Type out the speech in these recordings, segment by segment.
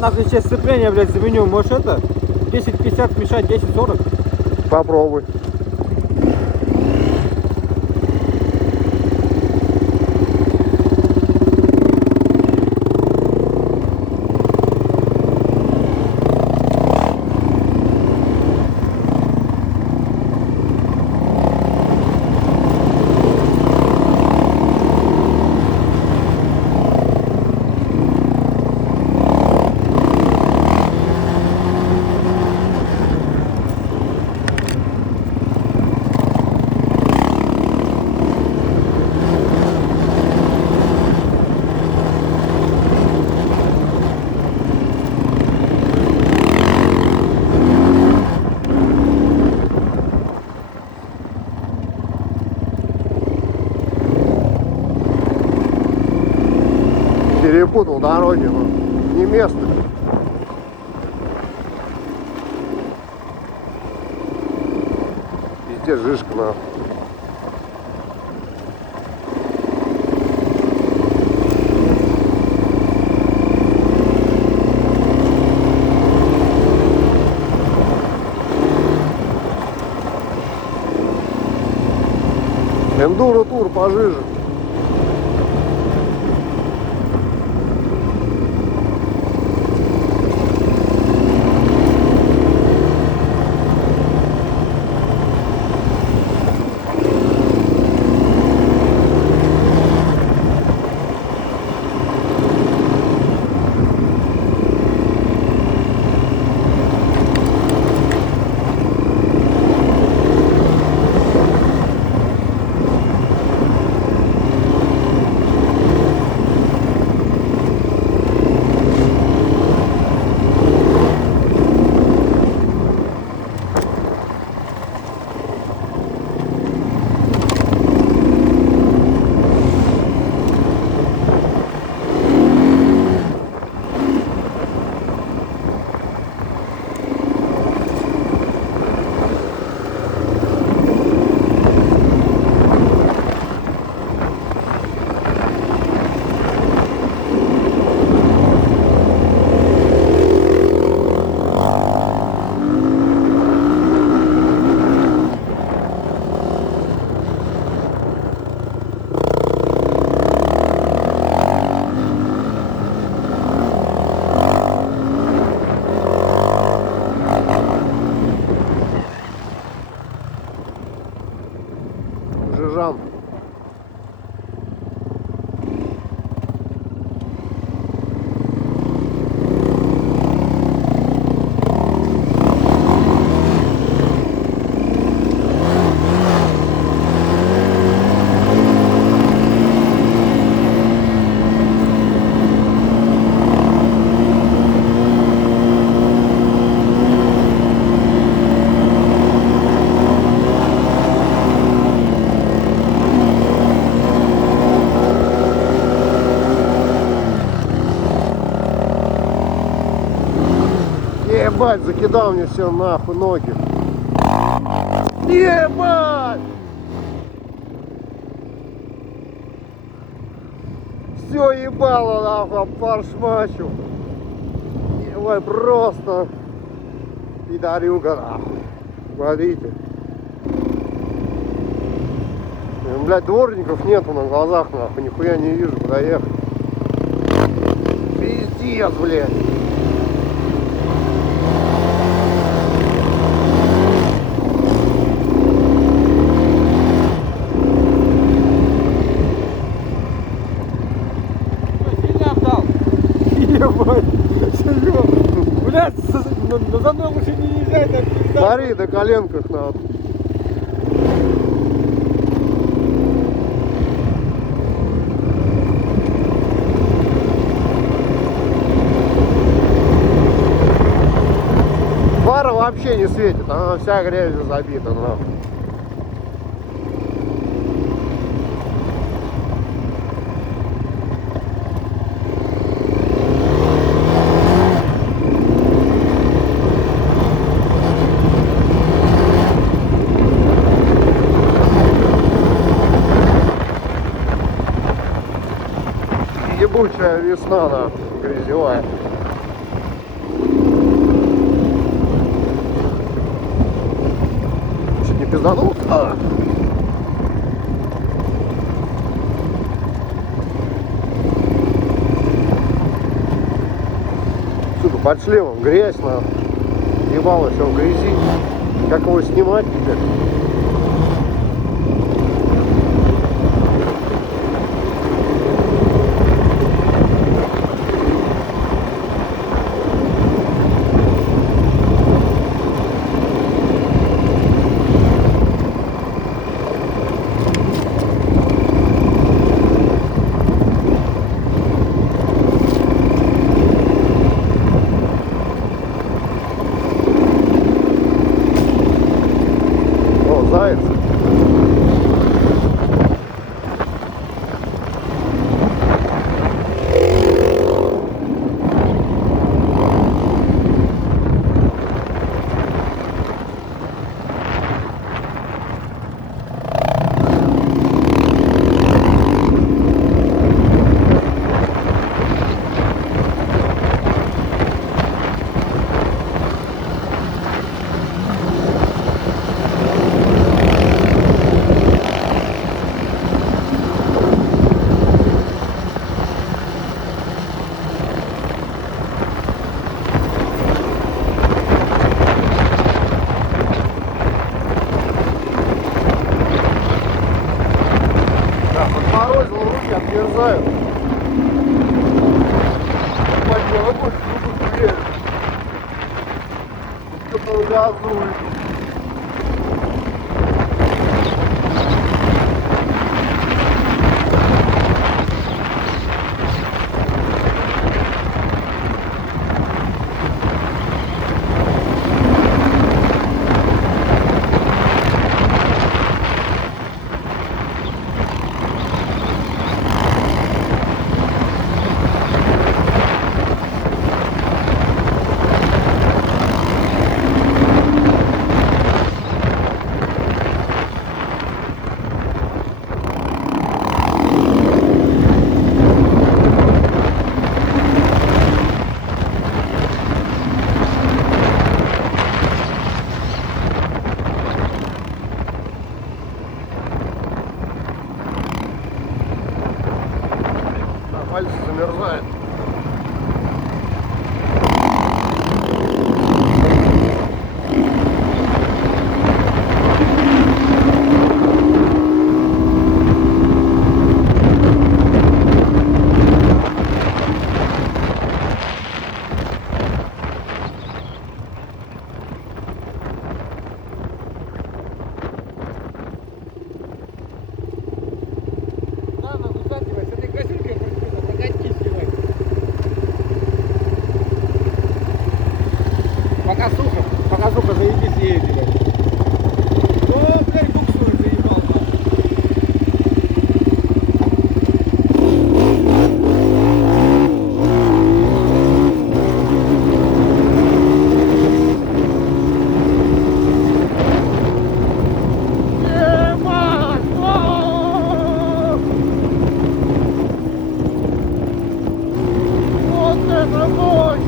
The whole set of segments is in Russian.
Нахуй сейчас сцепление, блядь, заменю. Может это? 10-50 мешать, 10-40? Попробуй. Перепутал дороги, но не место. Везде жишка, нахуй. Эндуро тур пожиже. Жижан. Ебать, закидал мне все нахуй ноги. Ебать! Все ебало нахуй, паршмачу. Ебать, просто пидорюга нахуй. Смотрите. Блять, дворников нету на глазах нахуй, нихуя не вижу, куда ехать. Пиздец, блядь. Блядь, за мной лучше не езжай, так пизда. Смотри, до коленках надо. Фара вообще не светит, она вся грязью забита, нахуй. Ебучая весна, нахуй, грязевая. пизданул. Сука, под шлемом грязь, нахуй. Ебало все в грязи. Как его снимать теперь? Заяц. Подморозил руки, отмерзают. Поднял больше не буду. Кто-то газует. Пальцы замерзают. Пока сука, заебись едет, блядь. О, блядь, буксует, заебал, да. Вот это мощь!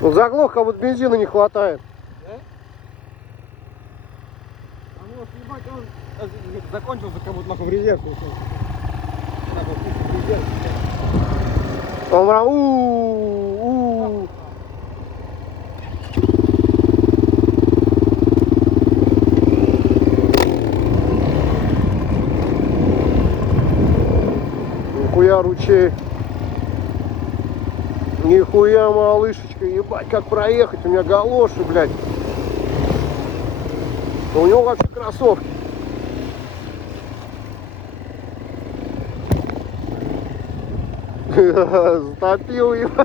Ну заглох, а вот бензина не хватает. Да? А может, ебать, он закончился, как будто нахуй в резерв ушел. Так вот, в резерв. Он прям у-у-у. Нихуя ручей. Нихуя, малышечка, ебать, как проехать, у меня галоши, блядь. Но у него вообще кроссовки. Затопил его.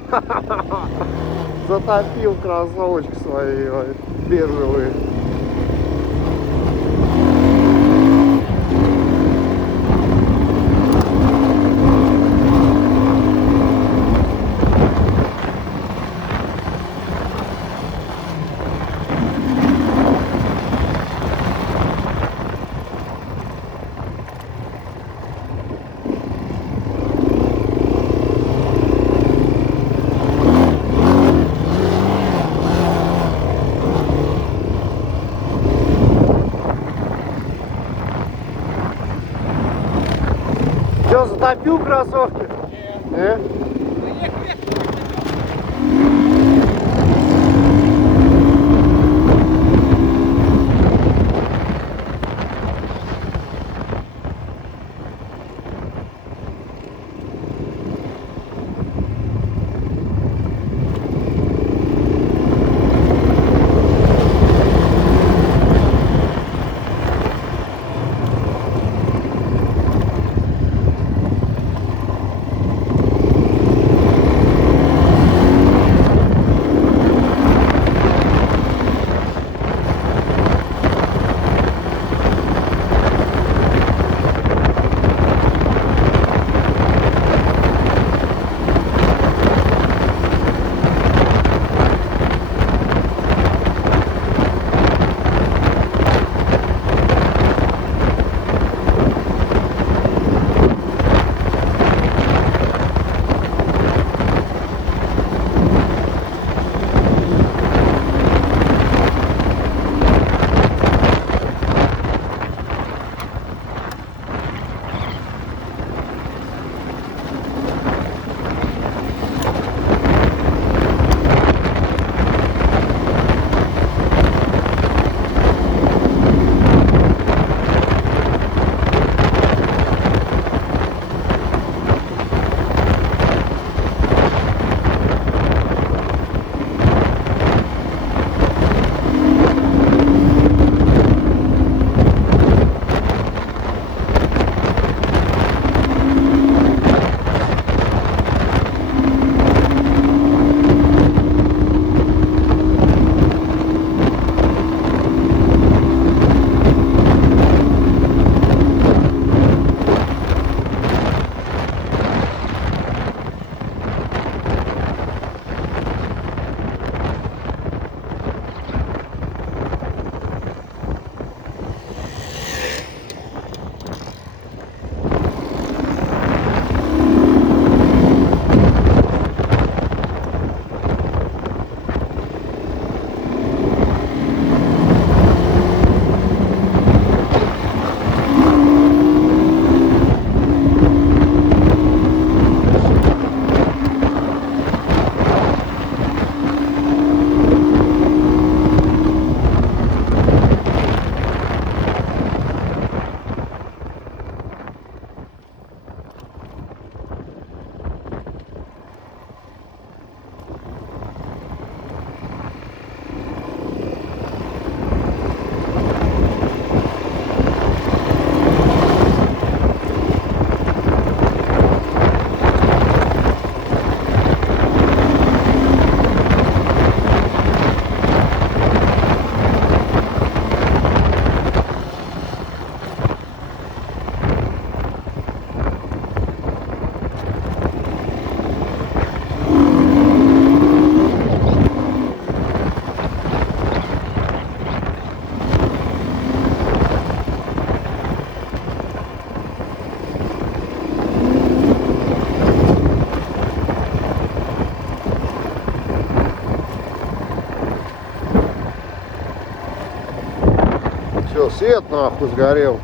Затопил кроссовочки свои бежевые. Что, затопил кроссовки? Нет. Все, свет нахуй сгорел.